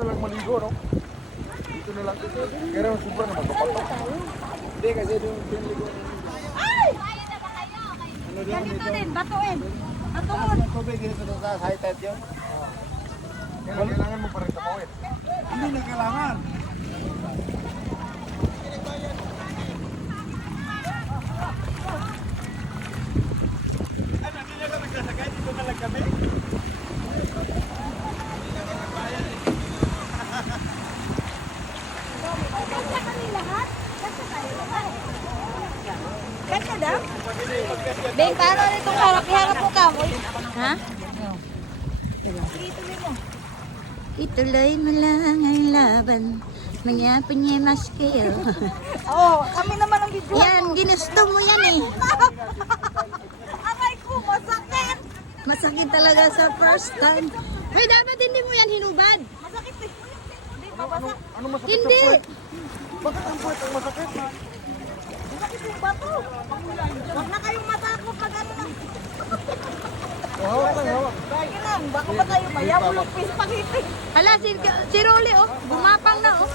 na lang maligo, no? Dito na lang. Kaya naman sobra naman kapatok. Hindi, kasi yung ligo. Ay! Ano doon Ganito dito? din, batuin. Batuin. Ang tubig yun sa taas, high tide yun. Kailangan mo pa rin tapawin. Hindi na kailangan. Kanta kami lahat. Kanta tayo lahat. Kanta daw? Beng, paano nitong harap-harap mo kamoy? Ha? Ituloy mo. Ituloy mo lang ang laban, mga panyemas kayo. Oo, kami naman ang video. Yan, ginusto mo yan eh. Aray ko, masakit. Masakit talaga sa first time. Uy, dapat hindi mo yan hinubad. Masakit eh. Hindi, mabasa. Ano masakit Hindi. sa puwet? Bakit ang puwet ang masakit? Masakit yung bato. Huwag na kayong matakot pag ano na. Hawak lang, hawak. Sige lang, baka ba tayo mayawulog pa yung pakiti. Hala, si Rolly oh, bumapang na oh.